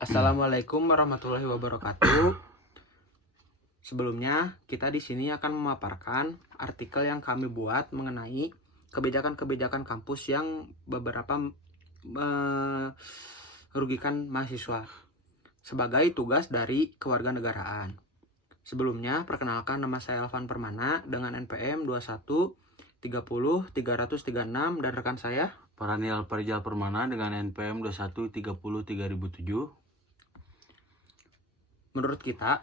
Assalamualaikum warahmatullahi wabarakatuh. Sebelumnya, kita di sini akan memaparkan artikel yang kami buat mengenai kebijakan-kebijakan kampus yang beberapa merugikan mahasiswa sebagai tugas dari kewarganegaraan. Sebelumnya, perkenalkan nama saya Elvan Permana dengan NPM 21 30 336 dan rekan saya Paraniel Parijal Permana dengan NPM 21 30 3007. Menurut kita,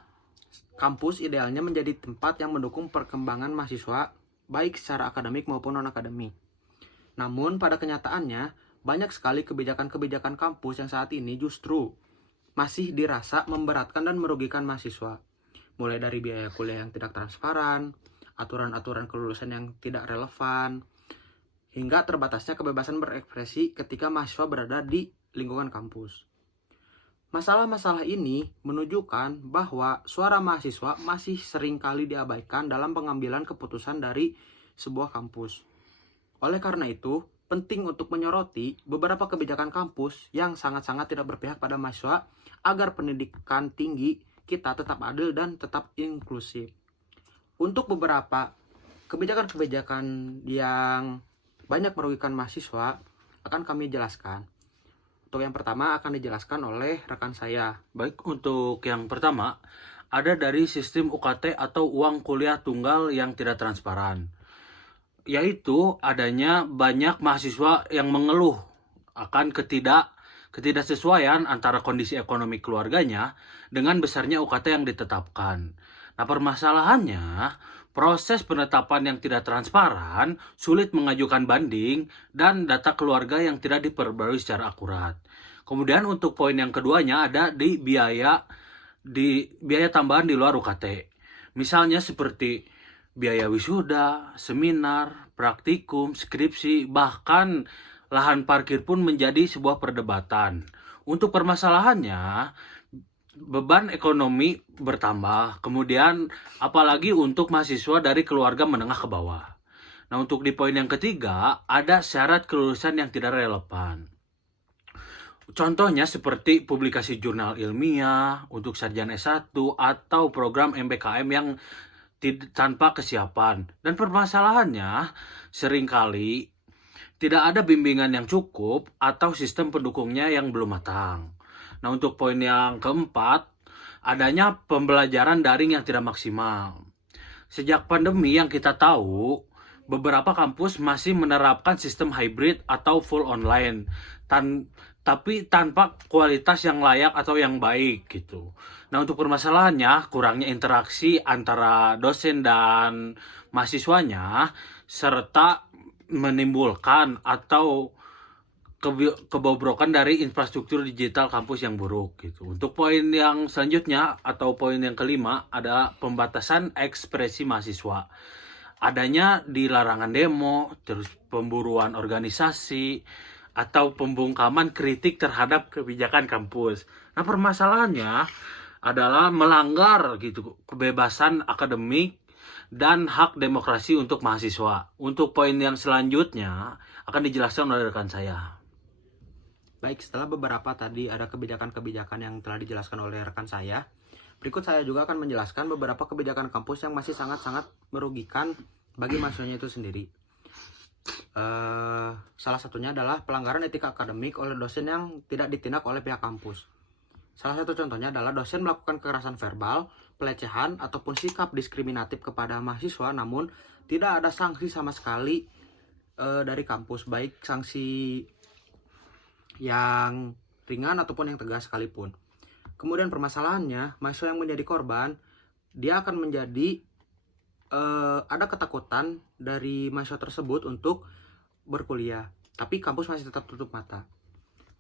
kampus idealnya menjadi tempat yang mendukung perkembangan mahasiswa baik secara akademik maupun non-akademik. Namun pada kenyataannya, banyak sekali kebijakan-kebijakan kampus yang saat ini justru masih dirasa memberatkan dan merugikan mahasiswa. Mulai dari biaya kuliah yang tidak transparan, aturan-aturan kelulusan yang tidak relevan, hingga terbatasnya kebebasan berekspresi ketika mahasiswa berada di lingkungan kampus. Masalah-masalah ini menunjukkan bahwa suara mahasiswa masih seringkali diabaikan dalam pengambilan keputusan dari sebuah kampus. Oleh karena itu, penting untuk menyoroti beberapa kebijakan kampus yang sangat-sangat tidak berpihak pada mahasiswa agar pendidikan tinggi kita tetap adil dan tetap inklusif. Untuk beberapa kebijakan-kebijakan yang banyak merugikan mahasiswa akan kami jelaskan. Untuk yang pertama akan dijelaskan oleh rekan saya. Baik, untuk yang pertama, ada dari sistem UKT atau uang kuliah tunggal yang tidak transparan, yaitu adanya banyak mahasiswa yang mengeluh akan ketidaksesuaian antara kondisi ekonomi keluarganya dengan besarnya UKT yang ditetapkan. Nah, permasalahannya, proses penetapan yang tidak transparan, sulit mengajukan banding, dan data keluarga yang tidak diperbarui secara akurat. Kemudian untuk poin yang keduanya ada di biaya tambahan di luar UKT. Misalnya seperti biaya wisuda, seminar, praktikum, skripsi, bahkan lahan parkir pun menjadi sebuah perdebatan. Untuk permasalahannya, beban ekonomi bertambah, kemudian apalagi untuk mahasiswa dari keluarga menengah ke bawah. Nah, untuk di poin yang ketiga, ada syarat kelulusan yang tidak relevan. Contohnya seperti publikasi jurnal ilmiah untuk sarjana S1 atau program MBKM yang tanpa kesiapan. Dan permasalahannya seringkali tidak ada bimbingan yang cukup atau sistem pendukungnya yang belum matang. Nah, untuk poin yang keempat, adanya pembelajaran daring yang tidak maksimal. Sejak pandemi yang kita tahu, beberapa kampus masih menerapkan sistem hybrid atau full online, tapi tanpa kualitas yang layak atau yang baik gitu. Nah, untuk permasalahannya, kurangnya interaksi antara dosen dan mahasiswanya, serta menimbulkan atau kebobrokan dari infrastruktur digital kampus yang buruk gitu. Untuk poin yang selanjutnya atau poin yang kelima ada pembatasan ekspresi mahasiswa. Adanya di larangan demo, terus pemburuan organisasi, atau pembungkaman kritik terhadap kebijakan kampus. Nah, permasalahannya adalah melanggar gitu kebebasan akademik dan hak demokrasi untuk mahasiswa. Untuk poin yang selanjutnya akan dijelaskan oleh rekan saya. Baik, setelah beberapa tadi ada kebijakan-kebijakan yang telah dijelaskan oleh rekan saya, berikut saya juga akan menjelaskan beberapa kebijakan kampus yang masih sangat-sangat merugikan bagi mahasiswanya itu sendiri. Salah satunya adalah pelanggaran etika akademik oleh dosen yang tidak ditindak oleh pihak kampus. Salah satu contohnya adalah dosen melakukan kekerasan verbal, pelecehan, ataupun sikap diskriminatif kepada mahasiswa, namun tidak ada sanksi sama sekali dari kampus, baik sanksi yang ringan ataupun yang tegas sekalipun. Kemudian permasalahannya, mahasiswa yang menjadi korban, dia akan menjadi ada ketakutan dari mahasiswa tersebut untuk berkuliah, tapi kampus masih tetap tutup mata.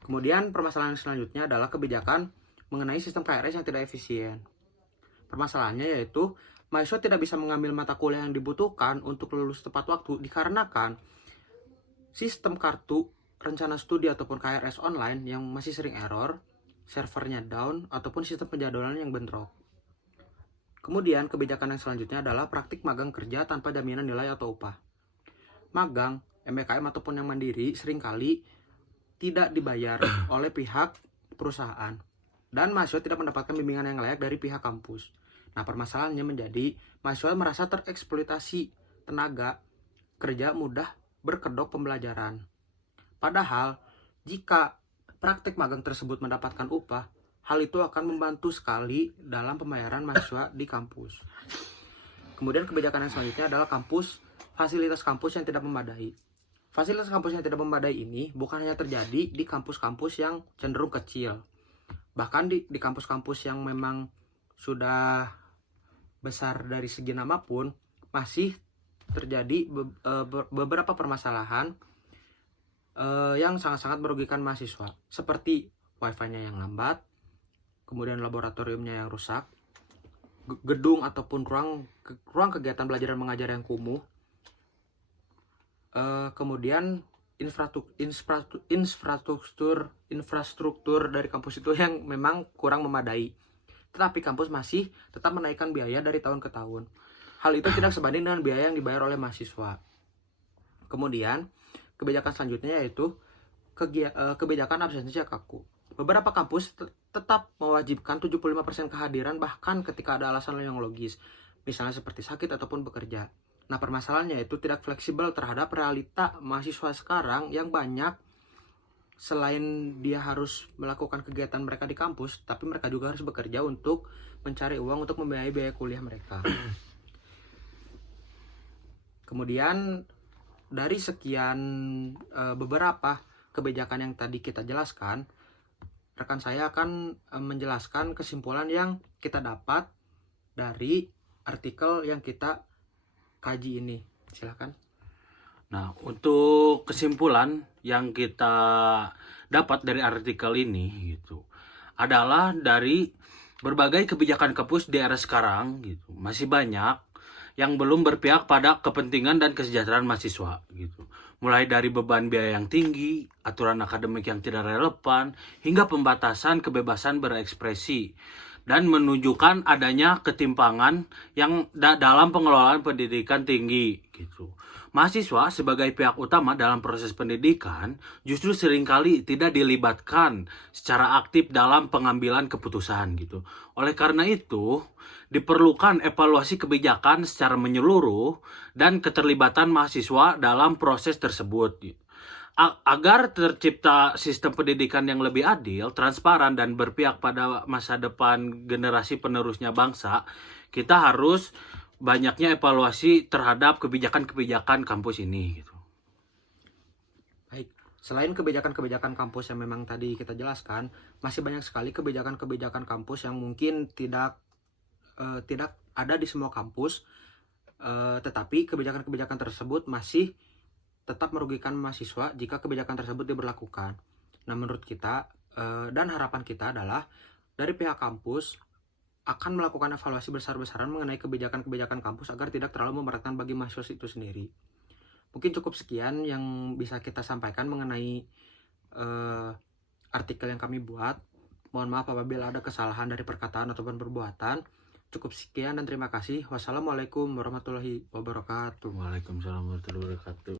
Kemudian permasalahan selanjutnya adalah kebijakan mengenai sistem KRS yang tidak efisien. Permasalahannya yaitu mahasiswa tidak bisa mengambil mata kuliah yang dibutuhkan untuk lulus tepat waktu dikarenakan sistem kartu rencana studi ataupun KRS online yang masih sering error, servernya down, ataupun sistem penjadwalan yang bentrok. Kemudian kebijakan yang selanjutnya adalah praktik magang kerja tanpa jaminan nilai atau upah. Magang, MBKM ataupun yang mandiri seringkali tidak dibayar oleh pihak perusahaan. dan mahasiswa tidak mendapatkan bimbingan yang layak dari pihak kampus. Nah, permasalahannya menjadi mahasiswa merasa tereksploitasi tenaga kerja mudah berkedok pembelajaran. Padahal, jika praktik magang tersebut mendapatkan upah, hal itu akan membantu sekali dalam pembayaran mahasiswa di kampus. Kemudian kebijakan yang selanjutnya adalah fasilitas kampus yang tidak memadai. Fasilitas kampus yang tidak memadai ini bukan hanya terjadi di kampus-kampus yang cenderung kecil. Bahkan di kampus-kampus yang memang sudah besar dari segi nama pun masih terjadi beberapa permasalahan yang sangat-sangat merugikan mahasiswa. Seperti wifi-nya yang lambat, kemudian laboratoriumnya yang rusak, gedung ataupun ruang kegiatan belajar dan mengajar yang kumuh, kemudian infrastruktur dari kampus itu yang memang kurang memadai. Tetapi kampus masih tetap menaikkan biaya dari tahun ke tahun. Hal itu tidak sebanding dengan biaya yang dibayar oleh mahasiswa. Kemudian, kebijakan selanjutnya yaitu kebijakan absensi kaku. Beberapa kampus tetap mewajibkan 75% kehadiran bahkan ketika ada alasan yang logis, misalnya seperti sakit ataupun bekerja. Nah, permasalahannya itu tidak fleksibel terhadap realita mahasiswa sekarang yang banyak selain dia harus melakukan kegiatan mereka di kampus, tapi mereka juga harus bekerja untuk mencari uang untuk membiayai biaya kuliah mereka. Kemudian dari sekian beberapa kebijakan yang tadi kita jelaskan, rekan saya akan menjelaskan kesimpulan yang kita dapat dari artikel yang kita kaji ini. Silakan. Nah, untuk kesimpulan yang kita dapat dari artikel ini gitu adalah dari berbagai kebijakan kampus di era sekarang gitu masih banyak yang belum berpihak pada kepentingan dan kesejahteraan mahasiswa gitu. Mulai dari beban biaya yang tinggi, aturan akademik yang tidak relevan, hingga pembatasan kebebasan berekspresi dan menunjukkan adanya ketimpangan yang dalam pengelolaan pendidikan tinggi gitu. Mahasiswa sebagai pihak utama dalam proses pendidikan justru seringkali tidak dilibatkan secara aktif dalam pengambilan keputusan gitu. Oleh karena itu, diperlukan evaluasi kebijakan secara menyeluruh dan keterlibatan mahasiswa dalam proses tersebut gitu. Agar tercipta sistem pendidikan yang lebih adil, transparan, dan berpihak pada masa depan generasi penerusnya bangsa, kita harus banyaknya evaluasi terhadap kebijakan-kebijakan kampus ini. Gitu. Baik, selain kebijakan-kebijakan kampus yang memang tadi kita jelaskan, masih banyak sekali kebijakan-kebijakan kampus yang mungkin tidak ada di semua kampus, tetapi kebijakan-kebijakan tersebut masih tetap merugikan mahasiswa jika kebijakan tersebut diberlakukan. Nah, menurut kita dan harapan kita adalah dari pihak kampus akan melakukan evaluasi besar-besaran mengenai kebijakan-kebijakan kampus agar tidak terlalu memberatkan bagi mahasiswa itu sendiri. Mungkin cukup sekian yang bisa kita sampaikan mengenai artikel yang kami buat. Mohon maaf apabila ada kesalahan dari perkataan ataupun perbuatan. Cukup sekian dan terima kasih. Wassalamualaikum warahmatullahi wabarakatuh. Waalaikumsalam warahmatullahi wabarakatuh.